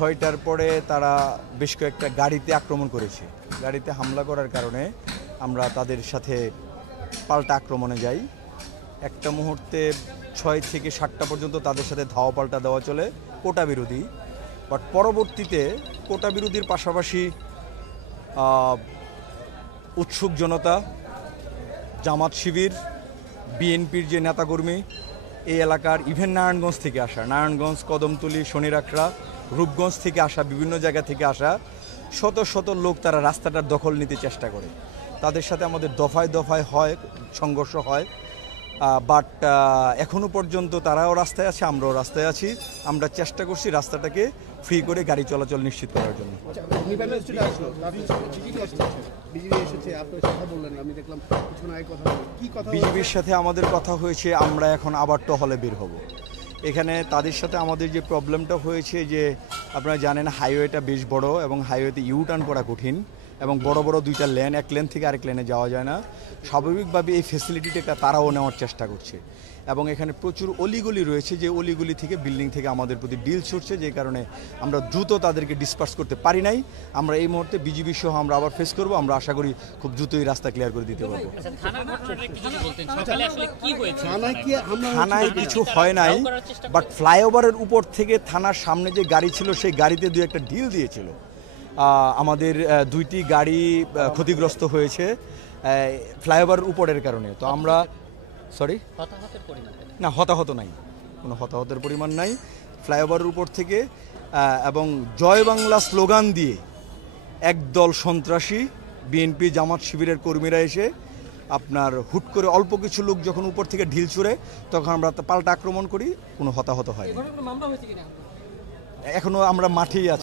ছয়টার পরে তারা বেশ কয়েকটা গাড়িতে আক্রমণ করেছে। গাড়িতে হামলা করার কারণে আমরা তাদের সাথে পাল্টা আক্রমণে যাই। একটা মুহূর্তে 6 থেকে 7টা পর্যন্ত তাদের সাথে ধাওয়া পাল্টা দেওয়া চলে কোটা বিরোধী। বাট পরবর্তীতে কোটা বিরোধীর পাশাপাশি উৎসুক জনতা, জামাত শিবির, বিএনপির যে নেতাকর্মী এই এলাকার, ইভেন নারায়ণগঞ্জ থেকে আসা, নারায়ণগঞ্জ, কদমতলী, শনিরাখড়া, রূপগঞ্জ থেকে আসা, বিভিন্ন জায়গা থেকে আসা শত শত লোক তারা রাস্তাটার দখল নিতে চেষ্টা করে। তাদের সাথে আমাদের দফায় দফায় হয় সংঘর্ষ হয়, বাট এখনও পর্যন্ত তারাও রাস্তায় আছে, আমরাও রাস্তায় আছি। আমরা চেষ্টা করছি রাস্তাটাকে ফ্রি করে গাড়ি চলাচল নিশ্চিত করার জন্য। বিজিবির সাথে আমাদের কথা হয়েছে, আমরা এখন আবার টহলে বের হব। এখানে তাদের সাথে আমাদের যে প্রবলেমটা হয়েছে যে আপনারা জানেন হাইওয়েটা বেশ বড় এবং হাইওয়েতে ইউটার্ন করা কঠিন এবং বড় বড় দুইটা লেন, এক লেন থেকে আরেক লেনে যাওয়া যায় না। স্বাভাবিকভাবে এই ফেসিলিটিটা তারাও নেওয়ার চেষ্টা করছে এবং এখানে প্রচুর অলিগলি রয়েছে, যে অলিগলি থেকে বিল্ডিং থেকে আমাদের প্রতি ডিল ছুটছে, যে কারণে আমরা দ্রুত তাদেরকে ডিসপার্স করতে পারি নাই। আমরা এই মুহূর্তে বিজিবি সহ আমরা আবার ফেস করব। আমরা আশা করি খুব দ্রুতই রাস্তা ক্লিয়ার করে দিতে পারবো। থানায় কিছু হয় নাই, বাট ফ্লাইওভারের উপর থেকে থানার সামনে যে গাড়ি ছিল সেই গাড়িতে দুই একটা ঢিল দিয়েছিল। আমাদের দুইটি গাড়ি ক্ষতিগ্রস্ত হয়েছে ফ্লাইওভারের উপরের কারণে। তো আমরা না, হতাহত নাই, কোনো হতাহতের পরিমাণ নাই। ফ্লাইওভারের উপর থেকে এবং জয় বাংলা স্লোগান দিয়ে একদল সন্ত্রাসী বিএনপি জামাত শিবিরের কর্মীরা এসে আপনার হুট করে অল্প কিছু লোক যখন উপর থেকে ঢিল ছুড়ে তখন আমরা পাল্টা আক্রমণ করি। কোনো হতাহত হয়, এখনও আমরা মাঠেই আছি।